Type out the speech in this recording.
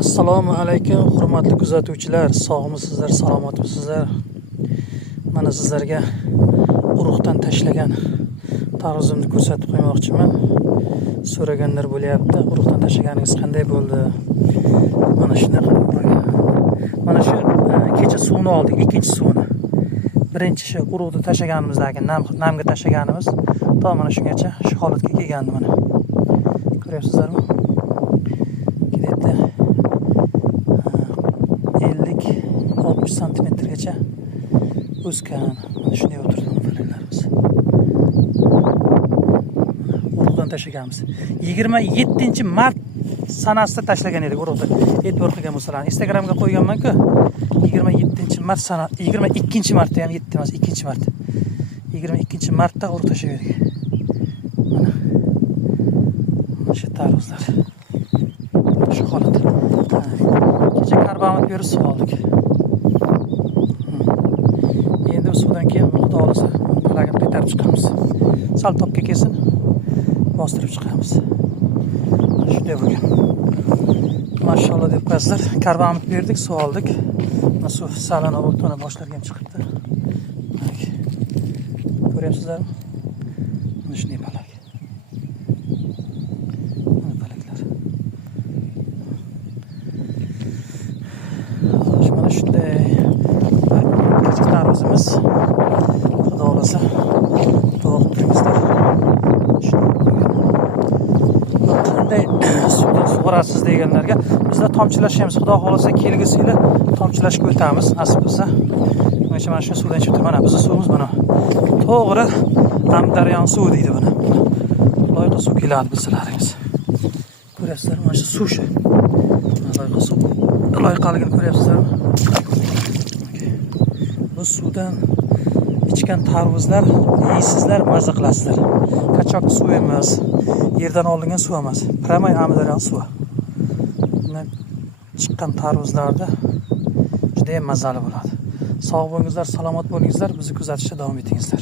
Assalomu alaykum, hurmatli kuzatuvchilar. Sog'misizlar, salomatmisizlar? Mana sizlarga urug'dan tashlagan tarvuzimni ko'rsatib qo'ymoqchiman. So'raganlar bo'lyapti, urug'dan tashlaganingiz qanday bo'ldi? Mana shunaqa. Mana shu kecha suvni oldik, ikkinchi suvni. Birinchi shu urug'ni tashlaganimizdagi namga tashlaganimiz to mana shungacha shu holatga kelgandi mana. Ko'ryapsizlarmi? Kelayapti. 50-60 santimetrgacha o'sgan. Mana shunday o'tirdi falaklarimiz. Urug'dan tashlaganmiz. 27-mart sanasida tashlagan edik urug'ni. E'tibor qilgan bo'lsalar, Instagramga qo'yganman-ku. 27-mart sana, 22-martda ham 7 emas, 2-mart. 22-martda urug' tashladik. Mana. Shu tarvuzlar. Shu holat. Kecha karbamid berib suv oldik. Endi suvdan keyin xudo olsa palagini qaytarib chiqamiz. Sal topga kelsin, bostirib chiqamiz. Shunday bo'lgan. Mashallah deb qo'yasizlar. Karbamid berdik, suv oldik. Mana suv salana o'tona boshlarga ham chiqibdi. Ko'ryapsizlarmi? Mana shunday palak. Mana palaklar. Mana shunday tarvuzimiz. Xudo olsa duo qilamizlar. Qanday suvdan sug'orasiz deganlarga bizda tomchilashamiz. Xudo xolasa kelgusi yili tomchilashga o'tamiz, nasib bo'lsa. Mana shu suvdan ichib turibman. Bizning suvimiz mana to'g'ri Amdaryon suvi deydi buni. Loyqa suv keladi bilsalaringiz. Ko'ryapsizlarmi? Mana shu suv shu. Loyqa suv. Loyqaligini ko'ryapsizlarmi? Bu suvdan ichgan tarvuzlar yeysizlar, maza qilasizlar. Qachok suv emas, yerdan olingan suv emas. Pramay Amdaryon suvi. Bundan chiqqan tarvuzlarda juda ham mazali bo'ladi. Sog' bo'lingizlar, salomat bo'lingizlar, bizni kuzatishda davom etingizlar.